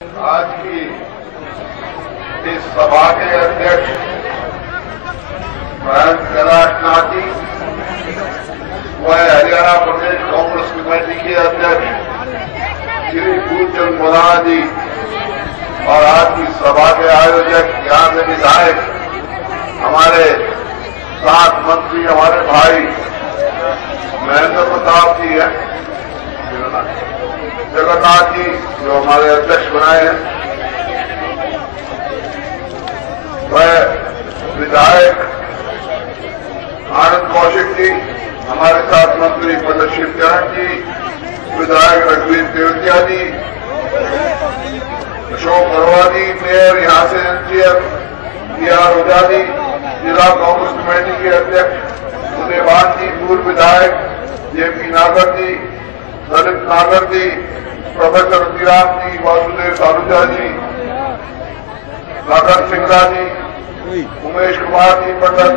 आज की इस सभा के अध्यक्ष महेंद्र कैलाश नाथ जी, वह हरियाणा प्रदेश कांग्रेस कमेटी के अध्यक्ष श्री फूलचंद मोलाना जी और आज की सभा के आयोजक यहाँ से विधायक हमारे सात मंत्री, हमारे भाई महेंद्र प्रताप जी हैं, जगन्नाथ जी जो हमारे अध्यक्ष बनाए हैं, वह विधायक आनंद कौशिक जी, हमारे साथ मंत्री पंडित शिवचरण जी, विधायक रघुवीर तेवतिया जी, अशोक अरोड़ा जी, मेयर यहां से एनसीएफ PR ओझा जी, जिला कांग्रेस कमेटी के अध्यक्ष उदयभान जी, पूर्व विधायक JP नागर जी, ललित नागर जी, प्रोफेसर रतिराम जी, वासुदेव सालूजा जी, लाखन सिंगला जी, उमेश कुमार जी पंडित,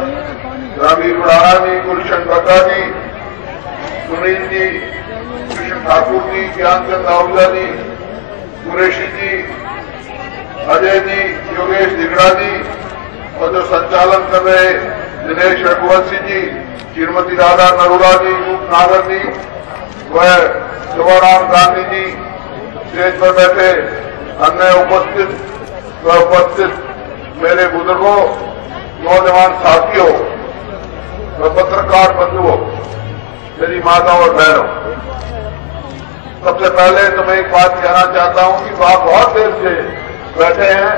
रवि उड़ाना जी, गुलशन बत्ता जी, सुनील जी, कृष्ण ठाकुर जी, ज्ञानचंद आहूजा जी, कुरेशी जी, अजय जी, योगेश दिगड़ा जी और जो संचालन कर रहे दिनेश रघुवंशी जी, श्रीमती राधा नरोला जी, रूप नागर जी, वह शिवराम गांधी जी, स्टेज पर बैठे अन्य उपस्थित मेरे बुजुर्गों, नौजवान साथियों व पत्रकार बंधुओं, मेरी माता और बहनों, सबसे पहले तो मैं एक बात कहना चाहता हूं कि आप बहुत देर से बैठे हैं,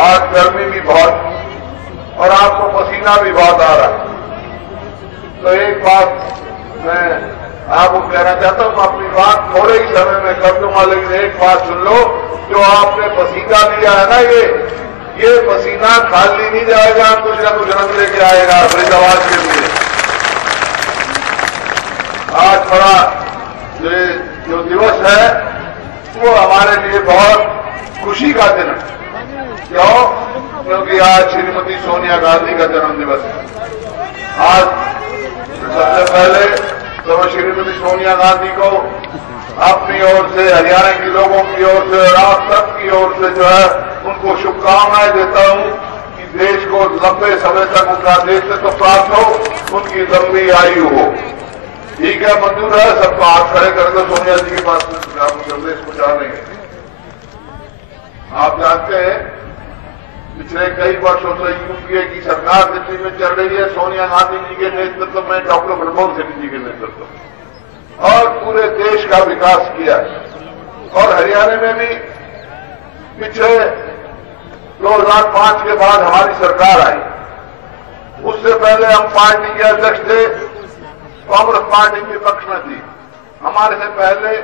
आज गर्मी भी बहुत और आपको पसीना भी बहुत आ रहा है, तो एक बात मैं आपको कहना चाहता हूं, अपनी बात थोड़े ही समय में कर दूंगा, लेकिन एक बात सुन लो, जो आपने पसीना लिया है ना, ये पसीना खाली नहीं जाएगा, कुछ ना कुछ रंग लेके आएगा फरीदाबाद के लिए। आज बड़ा जो दिवस है वो हमारे लिए बहुत खुशी का दिन है। क्यों? क्योंकि आज श्रीमती सोनिया गांधी का जन्म दिवस है। आज सबसे पहले तो मैं श्रीमती सोनिया गांधी को अपनी ओर से, हरियाणा के लोगों की ओर से और आप सबकी ओर से जो है उनको शुभकामनाएं देता हूं कि देश को लंबे समय तक उनका नेतृत्व प्राप्त हो, उनकी लंबी आयु हो। ठीक है, मंजूर है, सबको हाथ खड़े करके सोनिया जी के पास संदेश पहुंचा देंगे। आप जानते हैं पिछले कई वर्षों से यूपीए की सरकार दिल्ली में चल रही है, सोनिया गांधी जी के नेतृत्व में, डॉक्टर मनमोहन सिंह जी के नेतृत्व में, और पूरे देश का विकास किया है। और हरियाणा में भी पिछले 2005 के बाद हमारी सरकार आई, उससे पहले हम पार्टी के अध्यक्ष थे, कांग्रेस पार्टी के पक्ष में थी। हमारे से पहले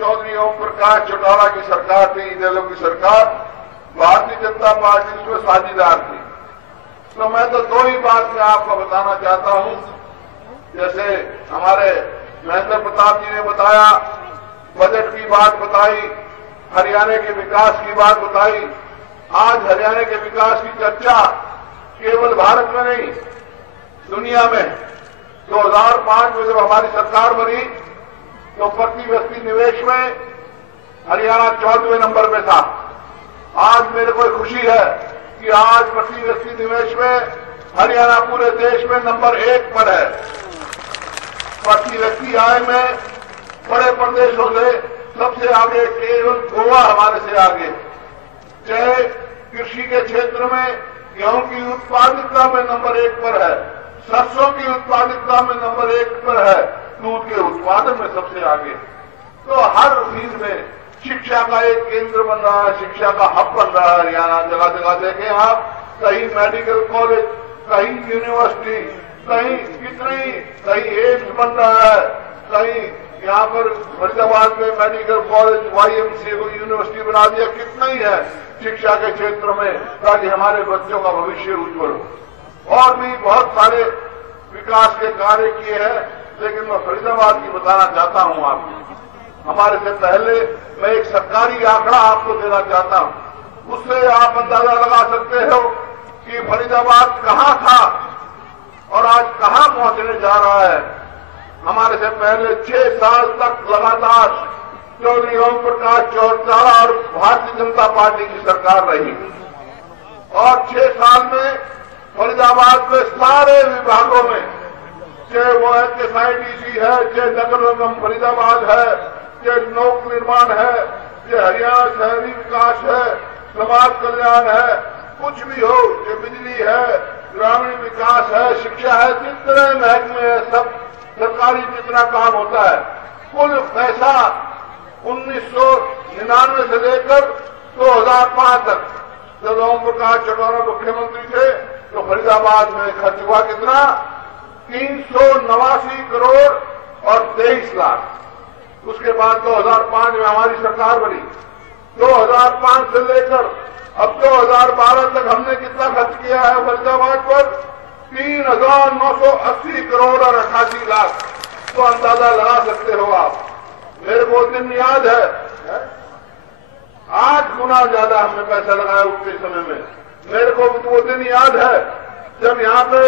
चौधरी ओम प्रकाश चौटाला की सरकार थी, इनेलो की सरकार, भारतीय जनता पार्टी उसमें साझीदार थी। तो मैं तो दो ही बात में आपको बताना चाहता हूं, जैसे हमारे महेंद्र प्रताप जी ने बताया, बजट की बात बताई, हरियाणा के विकास की बात बताई। आज हरियाणा के विकास की चर्चा केवल भारत में नहीं, दुनिया में। 2005 में जब हमारी सरकार बनी तो प्रति व्यक्ति निवेश में हरियाणा 14वें नंबर पे था। आज मेरे को खुशी है कि आज प्रति व्यक्ति निवेश में हरियाणा पूरे देश में नंबर 1 पर है। प्रति व्यक्ति आय में बड़े प्रदेशों से सबसे आगे केवल गोवा हमारे से आगे। चाहे कृषि के क्षेत्र में गेहूं की उत्पादकता में नंबर 1 पर है, सरसों की उत्पादकता में नंबर 1 पर है, दूध के उत्पादन में सबसे आगे। तो हर चीज में शिक्षा का एक केंद्र बन रहा है, शिक्षा का हब बन रहा है हरियाणा। जगह जगह देखें आप, कहीं मेडिकल कॉलेज, कहीं यूनिवर्सिटी, कहीं एम्स बन रहा है, कहीं यहाँ पर फरीदाबाद में मेडिकल कॉलेज, YMCA को यूनिवर्सिटी बना दिया। कितना ही है शिक्षा के क्षेत्र में, ताकि हमारे बच्चों का भविष्य उज्जवल हो। और भी बहुत सारे विकास के कार्य किए हैं, लेकिन मैं फरीदाबाद की बताना चाहता हूं आपको। हमारे से पहले मैं एक सरकारी आंकड़ा आपको देना चाहता हूं, उससे आप अंदाजा लगा सकते हो कि फरीदाबाद कहां था और आज कहां पहुंचने जा रहा है। हमारे से पहले 6 साल तक लगातार चौधरी ओम प्रकाश चौटाला और भारतीय जनता पार्टी की सरकार रही और 6 साल में फरीदाबाद में सारे विभागों में, चाहे वो HSIDC है, चाहे नगर निगम फरीदाबाद है, चाहे लोक निर्माण है, चाहे हरियाणा शहरी विकास है, समाज कल्याण है, कुछ भी हो, चाहे बिजली है, ग्रामीण विकास है, शिक्षा है, जितने महकमे है, सब सरकारी जितना काम होता है, कुल पैसा 1999 से लेकर 2005 तक जब ओम प्रकाश चौटाला मुख्यमंत्री थे तो फरीदाबाद में खर्च हुआ कितना? 389 करोड़ और 23 लाख। उसके बाद 2005 में हमारी सरकार बनी। 2005 से लेकर अब 2012 तक हमने कितना खर्च किया है फरीदाबाद पर? 3,980 करोड़ और 88 लाख। तो अंदाजा लगा सकते हो आप। मेरे को दिन याद है 8 गुना ज्यादा हमने पैसा लगाया उतने समय में। मेरे को वो दिन याद है जब यहाँ पे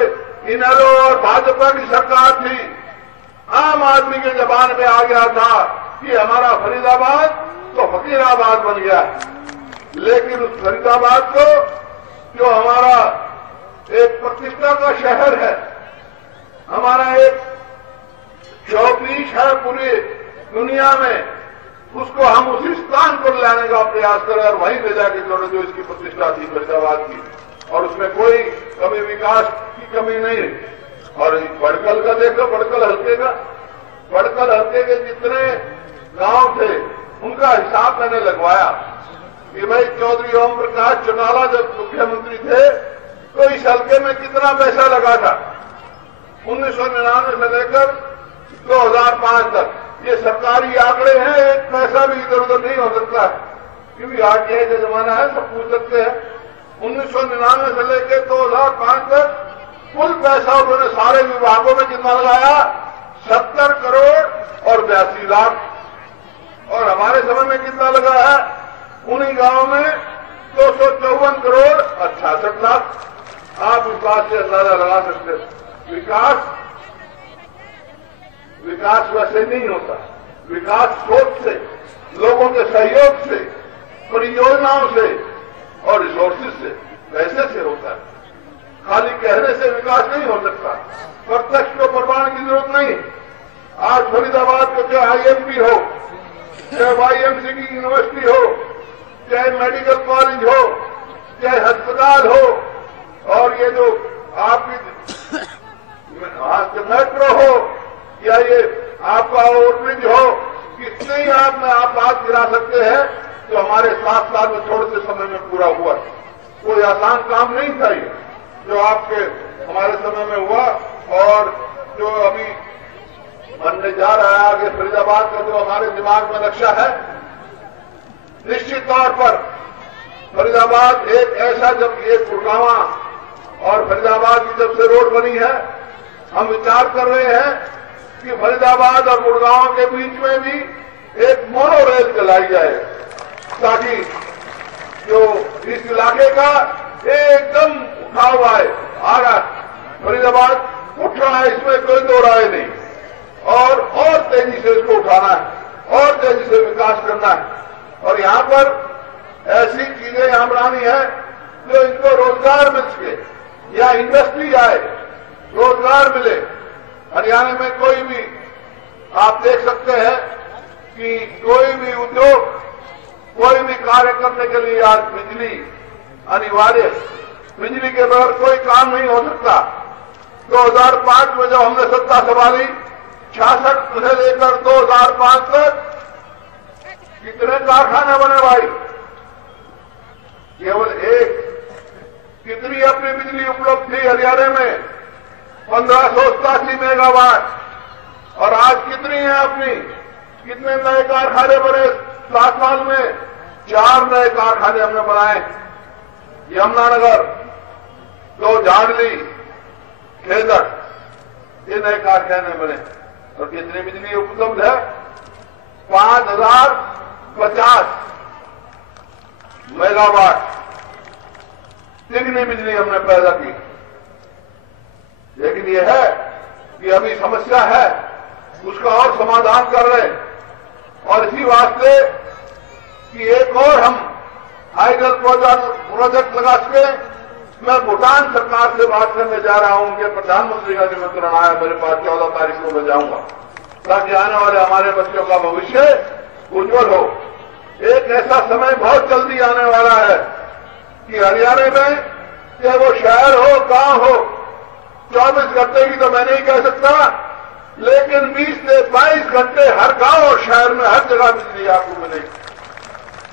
इनेलो और भाजपा की सरकार थी। आम आदमी के जबान में आ गया था कि हमारा फरीदाबाद तो फकीराबाद बन गया, लेकिन उस फरीदाबाद को जो हमारा एक प्रतिष्ठा का शहर है, हमारा एक शोपीस है पूरी दुनिया में, उसको हम उसी स्थान पर लाने का प्रयास करें और वहीं ले जाके जोड़े जो इसकी प्रतिष्ठा थी फरीदाबाद की। और उसमें कोई कमी विकास की कमी नहीं है। और बड़कल का देखो, बड़कल हल्के के जितने गांव थे उनका हिसाब मैंने लगवाया कि भाई चौधरी ओम प्रकाश चौटाला जब मुख्यमंत्री थे तो इस हल्के में कितना पैसा लगा था 1999 से लेकर 2005 तक। ये सरकारी आंकड़े हैं, एक पैसा भी इधर उधर नहीं हो सकता है, क्योंकि आरटीआई का जमाना है, सब पूछ सकते हैं। 1999 से लेकर 2005 तक कुल पैसा उन्होंने सारे विभागों में कितना लगाया? 70 करोड़ और 82 लाख। और हमारे समय में कितना लगा है? उन्हीं गांवों में 254 करोड़ और 66 लाख। आप इस बात से अंदाजा लगा सकते हैं। विकास वैसे नहीं होता। विकास सोच से, लोगों के सहयोग से, परियोजनाओं से और रिसोर्सेज से, पैसे से होता है। खाली कहने से विकास नहीं हो सकता। प्रत्यक्ष को प्रमाण की जरूरत नहीं। आज फरीदाबाद को चाहे IMP हो, चाहे YMC की यूनिवर्सिटी हो, चाहे मेडिकल कॉलेज हो, चाहे अस्पताल हो, और ये जो आपकी मेट्रो हो या ये आपका ओवरब्रिज हो, कितने ही आप बात गिरा सकते हैं जो हमारे 7 साल में थोड़े से समय में पूरा हुआ। कोई आसान काम नहीं था ये जो आपके हमारे समय में हुआ और जो अभी बनने जा रहा है आगे फरीदाबाद का जो हमारे दिमाग में नक्शा है। निश्चित तौर पर फरीदाबाद एक ऐसा, जब ये गुड़गांवा और फरीदाबाद की जब से रोड बनी है, हम विचार कर रहे हैं कि फरीदाबाद और गुड़गांव के बीच में भी एक मोनो रेल चलाई जाए, ताकि जो इस इलाके का एकदम उठाव आए। आ रहा फरीदाबाद उठ रहा है, इसमें कोई दो राय नहीं, और तेजी से इसको उठाना है और तेजी से विकास करना है। और यहां पर ऐसी चीजें यहां बनानी है जो इनको रोजगार मिल सके या इंडस्ट्री आए, रोजगार मिले। हरियाणा में कोई भी आप देख सकते हैं कि कोई भी उद्योग, कोई भी कार्य करने के लिए आज बिजली अनिवार्य। बिजली के बगैर कोई काम नहीं हो सकता। 2005 में जब हमने सत्ता संभाली, 66 से लेकर 2005 तक कितने कारखाने बने भाई? केवल एक। कितनी अपनी बिजली उपलब्ध थी हरियाणा में? 1587 मेगावाट। और आज कितनी है अपनी? कितने नए कारखाने बने 7 साल में? 4 नए कारखाने हमने बनाए। यमुनानगर, 2 झांडली, खेदड़, ये नए कारखाने बने। और कितनी बिजली उपलब्ध है? 5050 मेगावाट तिगनी बिजली हमने पैदा की। लेकिन यह है कि अभी समस्या है, उसका और समाधान कर रहे हैं। और इसी वास्ते कि एक और हम हाइडल प्रोजेक्ट लगा सके। मैं भूटान सरकार से बात करने जा रहा हूं कि प्रधानमंत्री का निमंत्रण आया मेरे पास, 14 तारीख को मैं जाऊंगा, ताकि आने वाले हमारे बच्चों का भविष्य उज्जवल हो। एक ऐसा समय बहुत जल्दी आने वाला है कि हरियाणा में, चाहे वो शहर हो गांव हो, 24 घंटे की तो मैं नहीं कह सकता, लेकिन 20 से 22 घंटे हर गांव और शहर में हर जगह बिजली आपको मिलेगी।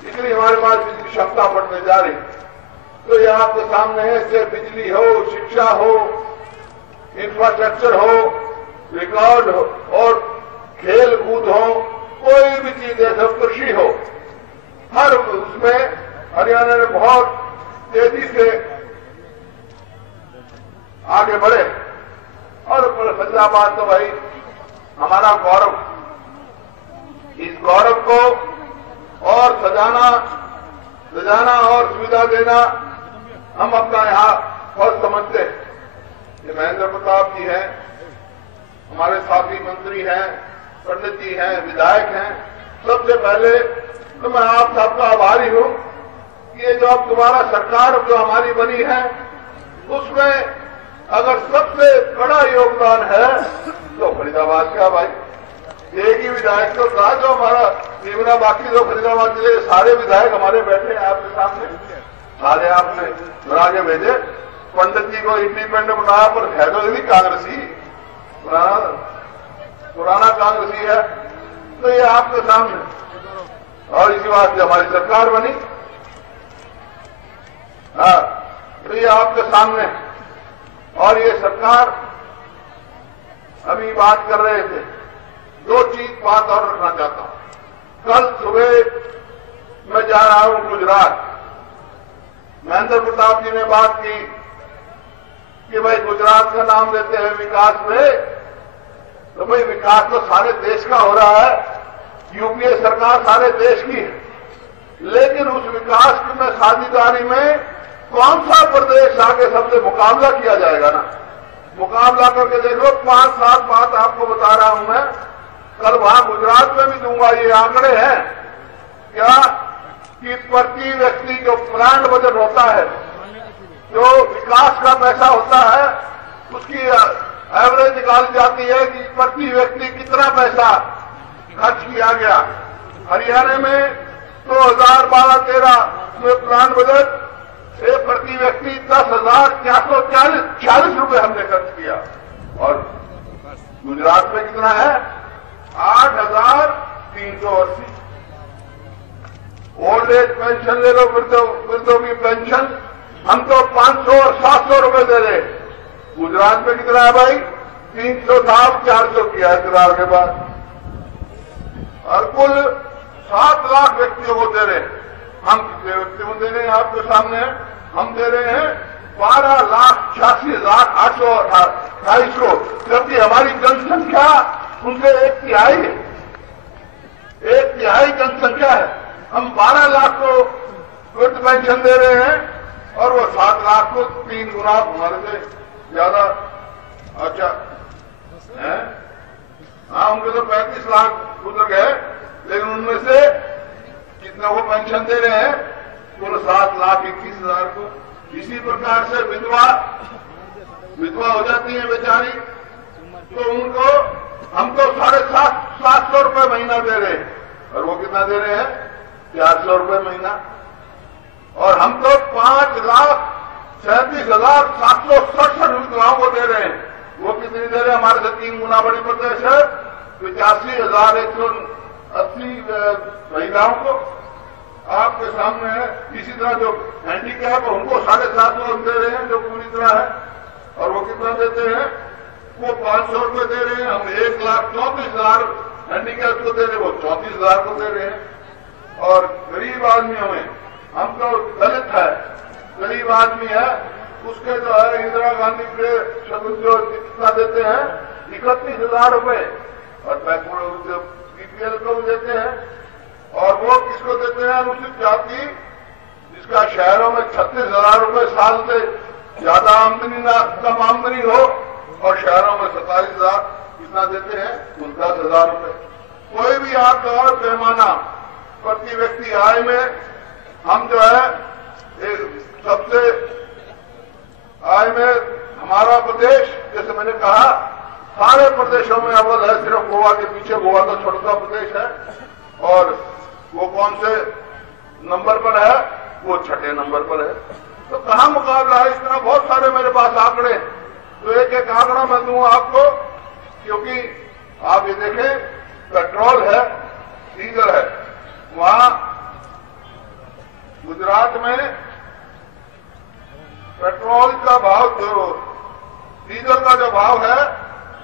इतनी हमारे पास बिजली क्षमता बढ़ने जा रही। तो ये आपके सामने है, चाहे बिजली हो, शिक्षा हो, इंफ्रास्ट्रक्चर हो, रिकॉर्ड हो और खेल कूद हो, कोई भी चीज है, सब कृषि हो, हर उसमें हरियाणा ने बहुत तेजी से आगे बढ़े। और फैजाबाद तो भाई हमारा गौरव, इस गौरव को और सजाना और सुविधा देना हम अपना यहां फर्ज समझते हैं। ये महेंद्र प्रताप जी हैं, हमारे साथी मंत्री हैं, पंडित जी हैं, विधायक हैं। सबसे पहले तो मैं आप सबका आभारी हूं कि ये जो अब दोबारा सरकार जो हमारी बनी है, उसमें अगर सबसे बड़ा योगदान है तो फरीदाबाद का भाई। एक ही विधायक तो था जो हमारा जीवना, बाकी जो फरीदाबाद जिले के सारे विधायक हमारे बैठे हैं आपके सामने, सारे आपने बना के भेजे। पंडित जी को इंडिपेंडेंट बनाया, पर है तो यदि कांग्रेसी, पुराना कांग्रेसी है। तो ये आपके सामने, और इसी बात से हमारी सरकार बनी। तो ये आपके सामने, और ये सरकार अभी बात कर रहे थे, दो चीज बात और रखना चाहता हूं। कल सुबह मैं जा रहा हूं गुजरात। महेंद्र प्रताप जी ने बात की कि भाई गुजरात का नाम लेते हैं विकास में, तो भाई विकास तो सारे देश का हो रहा है, यूपीए सरकार सारे देश की है, लेकिन उस विकास में साझेदारी में कौन सा प्रदेश आगे सबसे मुकाबला किया जाएगा ना, मुकाबला करके देखो। 5-7 बात आपको बता रहा हूं मैं, कल वहां गुजरात में भी दूंगा। ये आंकड़े हैं क्या कि प्रति व्यक्ति जो प्लांट बजट होता है, जो विकास का पैसा होता है, उसकी एवरेज निकाली जाती है कि प्रति व्यक्ति कितना पैसा खर्च किया गया। हरियाणा में 2012-13 में प्लांट बजट से प्रति व्यक्ति 10,440 रुपए हमने खर्च किया, और गुजरात में कितना है 8,380। ओल्ड एज पेंशन ले लो, वृद्धों की पेंशन हम तो 500 और 700 रुपए दे रहे, गुजरात में कितना है भाई 300 था, 400 किया इकरार के बाद, और कुल 7 लाख व्यक्तियों को दे रहे। हम कितने व्यक्तियों को दे रहे हैं आपके सामने, हम दे रहे हैं 12,86,828 को, जबकि हमारी जनसंख्या उनसे 1/3 जनसंख्या है। हम 12 लाख को वृद्ध पेंशन दे रहे हैं और वो 7 लाख को 3 गुना हमारे से ज्यादा। अच्छा है, हाँ, उनके तो 35 लाख गुजर गए, लेकिन उनमें से कितना वो पेंशन दे रहे हैं, कुल 7,21,000 को। इसी प्रकार से विधवा हो जाती है बेचारी, तो उनको हम तो 750 रुपए महीना दे रहे हैं, और वो कितना दे रहे हैं 400 रुपए महीना। और हम तो 5,37,767 विधवाओं को दे रहे हैं, वो कितनी दे रहे हैं हमारे से 3 गुना बड़ी प्रदेश है, 85,180 महिलाओं को आपके सामने है। इसी तरह जो हैंडीकैप उनको 750 दे रहे हैं जो पूरी तरह है, और वो कितना देते हैं, वो 500 रुपए दे रहे हैं। हम 1,34,000 हैंडीकैप को दे रहे हैं, वो 34,000 को दे रहे हैं। और गरीब आदमियों में हम तो दलित है, गरीब आदमी है, उसके जो है इंदिरा गांधी के जो कितना देते हैं 31,000 रुपए, और बीपीएल को भी देते हैं। और वो किसको देते हैं, अनुसूचित जाति जिसका शहरों में 36,000 रुपए साल से ज्यादा आमदनी ना कम आमदनी हो, और शहरों में 27,000 कितना देते हैं 10,000 रुपए। कोई भी आपका और पैमाना प्रति व्यक्ति आय में हम जो है सबसे आय में हमारा प्रदेश, जैसे मैंने कहा, सारे प्रदेशों में अव्वल है। सिर्फ गोवा के पीछे, गोवा तो छोटा प्रदेश है और वो कौन से नंबर पर है, वो 6ठे नंबर पर है। तो कहां मुकाबला है? इतना बहुत सारे मेरे पास आंकड़े, तो एक एक आंकड़ा मैं दूंगा आपको, क्योंकि आप ये देखें, पेट्रोल है, डीजल है। वहां गुजरात में पेट्रोल का भाव, जो डीजल का जो भाव है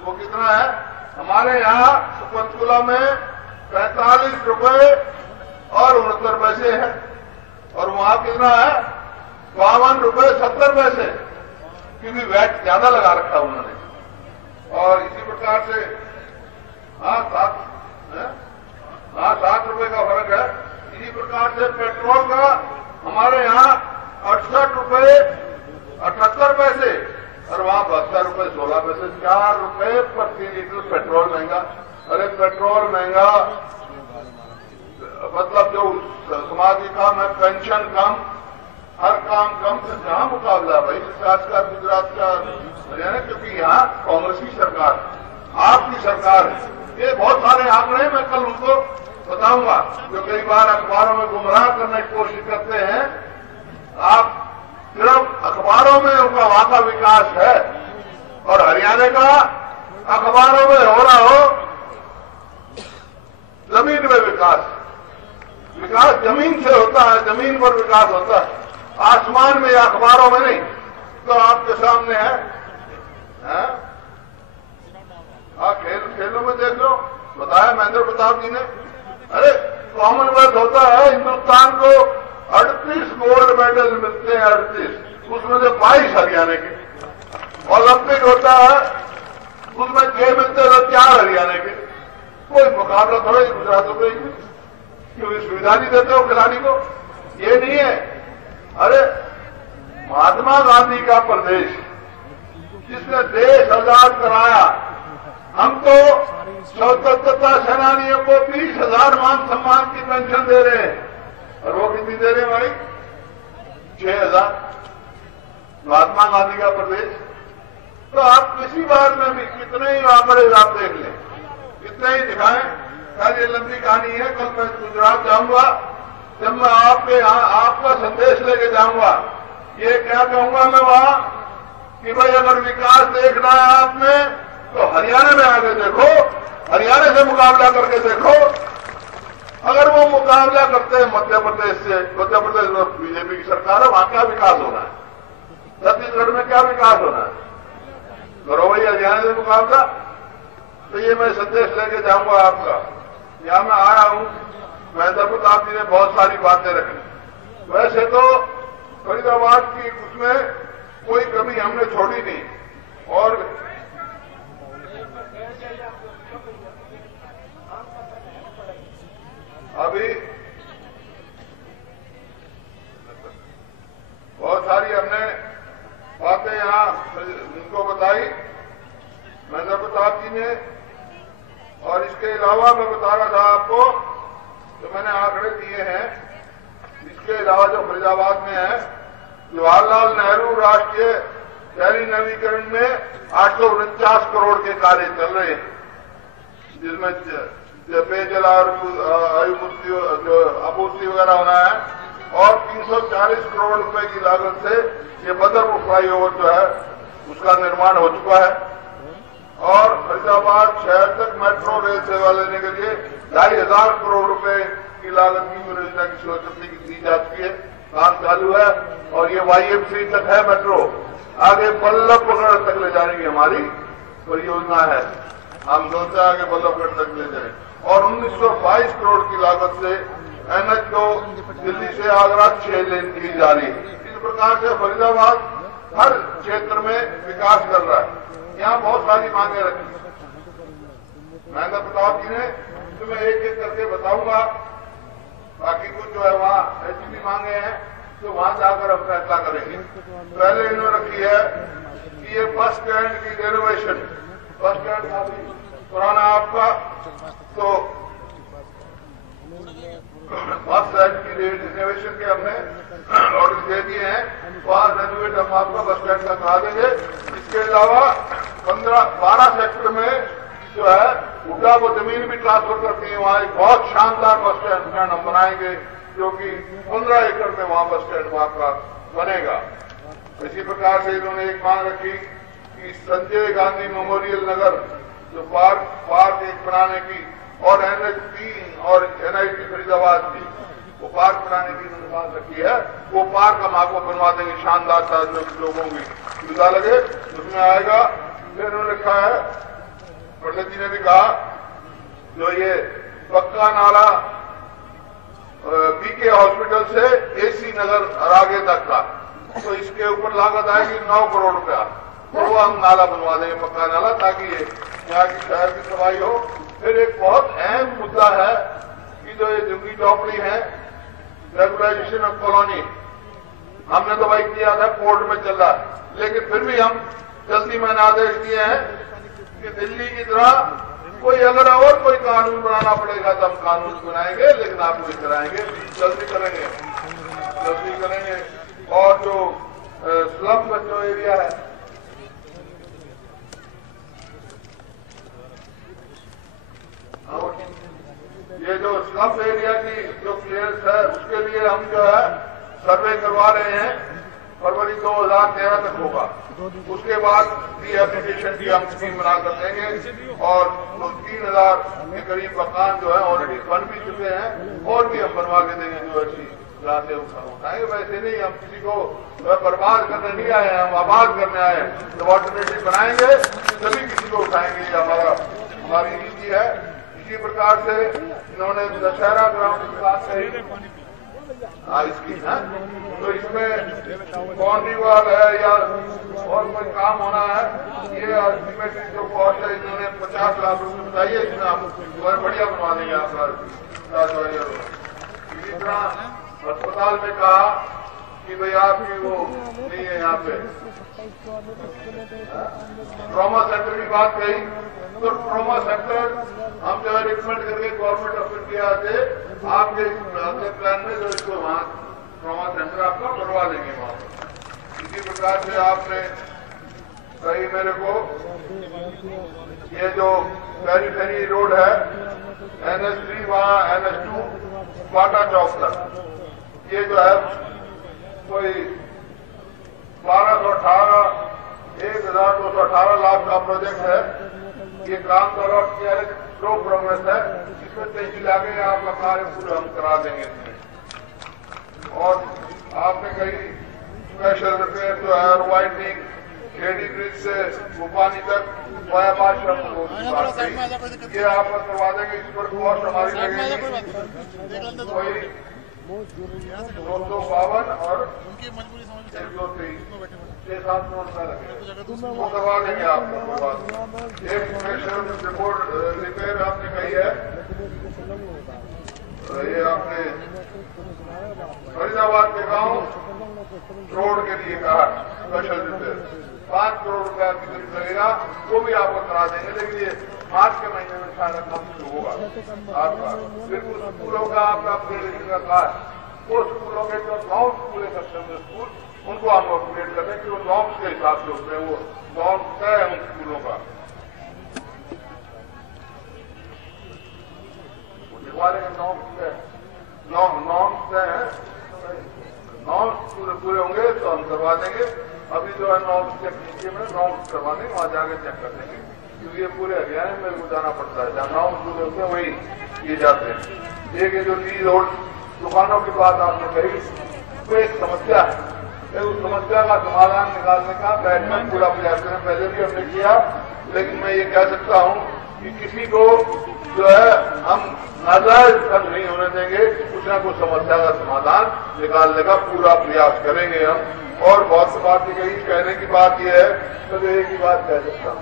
वो कितना है? हमारे यहाँ पंचकुला में 45 रुपए और 69 पैसे है, और वहां कितना है? 52 रुपए 70 पैसे, क्योंकि वैट ज्यादा लगा रखा उन्होंने। और इसी प्रकार से 7 रुपए का फर्क है। इसी प्रकार से पेट्रोल का हमारे यहाँ 68 रुपए 78 पैसे और वहां 72 रुपए 16 पैसे, 4 रुपए प्रति लीटर पेट्रोल महंगा। अरे पेट्रोल महंगा मतलब जो समाजी काम है, पेंशन कम, हर काम कम, तो जहां मुकाबला भाई आज का गुजरात का, हरियाणा, क्योंकि यहाँ कांग्रेस की सरकार, आपकी सरकार है। ये बहुत सारे आंकड़े मैं कल उनको बताऊंगा, जो कई बार अखबारों में गुमराह करने की कोशिश करते हैं। आप सिर्फ अखबारों में उनका वहां का विकास है, और हरियाणा का अखबारों में हो रहा हो, जमीन में विकास जमीन से होता है, जमीन पर विकास होता है, आसमान में या अखबारों में नहीं। तो आपके सामने है, खेलों में देख लो, बताया महेंद्र प्रताप जी ने। अरे कॉमनवेल्थ होता है, हिंदुस्तान को 38 गोल्ड मेडल मिलते हैं, 38, उसमें से 22 हरियाणा के। ओलंपिक होता है, उसमें 6 मिलते हैं, 4 हरियाणा के। कोई मुकाबला थोड़ा ही गुजरात को, क्योंकि सुविधा नहीं देते हो खिलाड़ी को, ये नहीं है। अरे महात्मा गांधी का प्रदेश, जिसने देश आजाद कराया, हम तो स्वतंत्रता सेनानियों को 20,000 मान सम्मान की पेंशन दे रहे हैं, और वो कितनी दे रहे हैं भाई? 6,000। महात्मा गांधी का प्रदेश। तो आप किसी बात में भी कितने ही आंकड़े आप देख लें, कितने ही दिखाएं, कल ये लंबी कहानी है। कल मैं गुजरात जाऊंगा, जब मैं आपके यहाँ आपका संदेश लेके जाऊंगा, ये क्या कहूंगा मैं वहां कि भाई अगर विकास देखना है आपने तो हरियाणा में आगे देखो, हरियाणा से मुकाबला करके देखो। अगर वो मुकाबला करते हैं मध्य प्रदेश से, मध्य प्रदेश में बीजेपी की सरकार है, वहां क्या विकास होना है? छत्तीसगढ़ में क्या विकास होना है? करो भाई हरियाणा से मुकाबला। तो ये मैं संदेश लेके जाऊंगा आपका। यहां मैं आया हूं, महेंद्र प्रताप जी ने बहुत सारी बातें रखी। वैसे तो फरीदाबाद की उसमें कोई कमी हमने छोड़ी नहीं, और अभी बहुत सारी हमने बातें यहां उनको बताई महेंद्र प्रताप जी ने। और इसके अलावा मैं बता रहा था आपको, तो मैंने आंकड़े दिए हैं। इसके अलावा जो फरीदाबाद में है, जवाहरलाल नेहरू राष्ट्रीय शहरी नवीकरण में 849 करोड़ के कार्य चल रहे हैं, जिसमें पेयजल और जो आपूर्ति वगैरह होना है, और 340 करोड़ रुपए की लागत से ये बदरपुर फ्लाईओवर जो है उसका निर्माण हो चुका है। और फरीदाबाद शहर तक मेट्रो रेल सेवा लेने के लिए 2,500 करोड़ रुपए की लागत की परियोजना की स्वीकृति दी जा चुकी है, काम चालू है। और ये YMC तक है मेट्रो, आगे बल्लभगढ़ तक ले जाने की हमारी परियोजना है। हम सोचते हैं आगे बल्लभगढ़ तक ले जाए। और 1922 करोड़ की लागत से NH को दिल्ली से आगरा 6 लेन की जा रही है। इस प्रकार से फरीदाबाद हर क्षेत्र में विकास कर रहा है। यहाँ बहुत सारी मांगे रखी महेंद्र प्रताप जी ने, तो मैं एक एक करके बताऊंगा। बाकी कुछ जो है वहाँ ऐसी भी मांगे हैं, तो वहां जाकर हम फैसला करेंगे। पहले इन्होंने रखी है कि ये बस स्टैंड की रेनोवेशन, बस स्टैंड काफी पुराना आपका, तो बस स्टैंड की रिनोवेशन के हमने ऑर्डर दे दिए हैं, वहां रेनोवेट हम आपका बस स्टैंड का करा देंगे। इसके अलावा 12 सेक्टर में जो है हुड्डा को जमीन भी ट्रांसफर करती है, वहां एक बहुत शानदार बस स्टैंड हम बनाएंगे, जो कि 15 एकड़ में वहां बस स्टैंड वहां का बनेगा। इसी प्रकार से इन्होंने एक मांग रखी कि संजय गांधी मेमोरियल नगर जो पार्क एक बनाने की, और NH3 और NIT फरीदाबाद की वो पार्क बनाने की इन्होंने बात रखी है। वो पार्क हम आपको बनवा देंगे, शानदार था, जो लोगों की सुविधा लगे उसमें आएगा। फिर उन्होंने लिखा है, पंडित जी ने भी कहा, जो ये पक्का नाला BK हॉस्पिटल से AC नगर आगे तक का, तो इसके ऊपर लागत आएगी 9 करोड़ रुपया, तो वो हम नाला बनवा देंगे, पक्का नाला, ताकि ये यहाँ की शहर की सफाई हो। फिर एक बहुत अहम मुद्दा है कि जो ये जंगली चौपड़ी है, रेगुलाइजेशन ऑफ कॉलोनी, हमने तो भाई किया था, कोर्ट में चल रहा है, लेकिन फिर भी हम जल्दी मैंने आदेश दिए हैं कि दिल्ली की तरह कोई अगर और कोई कानून बनाना पड़ेगा तो हम कानून बनाएंगे, लेकिन आपको ये कराएंगे, जल्दी करेंगे, जल्दी करेंगे। और जो स्लम जो एरिया है, ये जो स्लम एरिया की जो क्लियरेंस है, उसके लिए हम जो है सर्वे करवा रहे हैं, फरवरी 2013 तक होगा। उसके बाद भी एप्लीकेशन की हम स्कीम बनाकर देंगे, और 3000 के करीब मकान जो है ऑलरेडी बन भी चुके हैं, और भी हम बनवा के देंगे जो ऐसी रास्ते उठाएंगे। वैसे नहीं हम किसी को बर्बाद करने नहीं आए हैं, हम आबाद करने आए हैं। तो ऑल्टरनेटिव बनाएंगे, तभी किसी को उठाएंगे, ये हमारी नीति है। इसी प्रकार से इन्होंने दशहरा ग्राउंड की बात कही, इसकी है, तो इसमें बाउंड्री वॉल है या और कोई काम होना है, ये अल्टीमेटली जो कॉस्ट है इन्होंने 50 लाख रुपए बताइए, इसमें आप बढ़िया बनवा देंगे आपका। इसी तरह अस्पताल में कहा कि भाई आपकी वो नहीं है यहाँ पे, ट्रॉमा सेंटर की बात कही, तो ट्रॉमा सेंटर हम जो है रिकमेंड करके गवर्नमेंट ऑफ इंडिया से आपके अगले प्लान में जो इसको वहां ट्रॉमा सेंटर आपका बनवा देंगे वहां। इसी प्रकार से आपने कही मेरे को, ये जो पेरीफेरी रोड है NH3 वहां NH2 बाटा चौक तक, ये जो है कोई 1218 लाख का प्रोजेक्ट है। ये काम का लॉट किया है, स्लो प्रोग्रेस है, इसमें तेजी लागे आपका कार्य पूरा हम करा देंगे इसमें। और आपने कही स्पेशल रिपेयर जो है वाइडनिंग खेड़ी ब्रिज से भोपानी तक वाया बादशाह को ये आप करवा देंगे। इस पर कॉस्ट हमारी लगेगी कोई 252 और 6-7 रुपए लगेगा, वो करवा देंगे आपको। एक स्पेशल रिपोर्ट रिपेयर आपने कही है, ये आपने फरीदाबाद के गांव रोड के लिए कहा स्पेशल रिपेयर 5 करोड़ रुपया की करीब लगेगा, वो भी आपको करा देंगे, लेकिन ये मार्च के महीने में शायद काम शुरू होगा आपका। फिर कुछ स्कूलों का आपका अपग्रेडेशन का कहा है, वो स्कूलों के जो 9 स्कूल है सबसे स्कूल, उनको हम अपग्रेड कर दें कि वो नॉर्म्स के हिसाब से उसमें वो नॉर्म्स तय है उन स्कूलों का, लिखवा देंगे नॉर्म्स तय है, नॉर्म्स पूरे होंगे तो हम करवा देंगे। अभी जो है नॉर्म्स चेक नीचे में नॉर्म्स करवा देंगे, वहां जाके चेक कर देंगे, क्योंकि ये पूरे हरियाणा में मेरे को जाना पड़ता है, जहाँ नॉर्म्स पूरे होते हैं वही किए जाते हैं। एक जो ली रोड दुकानों की बात आपने कही, वो एक समस्या है, उस समस्या का समाधान निकालने का प्रयत्न पूरा प्रयास करें, पहले भी हमने किया, लेकिन मैं ये कह सकता हूं कि किसी को जो है हम नाजायज तंग नहीं होने देंगे, कुछ न कुछ समस्या का समाधान निकालने का पूरा प्रयास करेंगे हम। और बहुत सी बात कही, कहने की बात यह है, तो एक ही बात कह सकता हूं,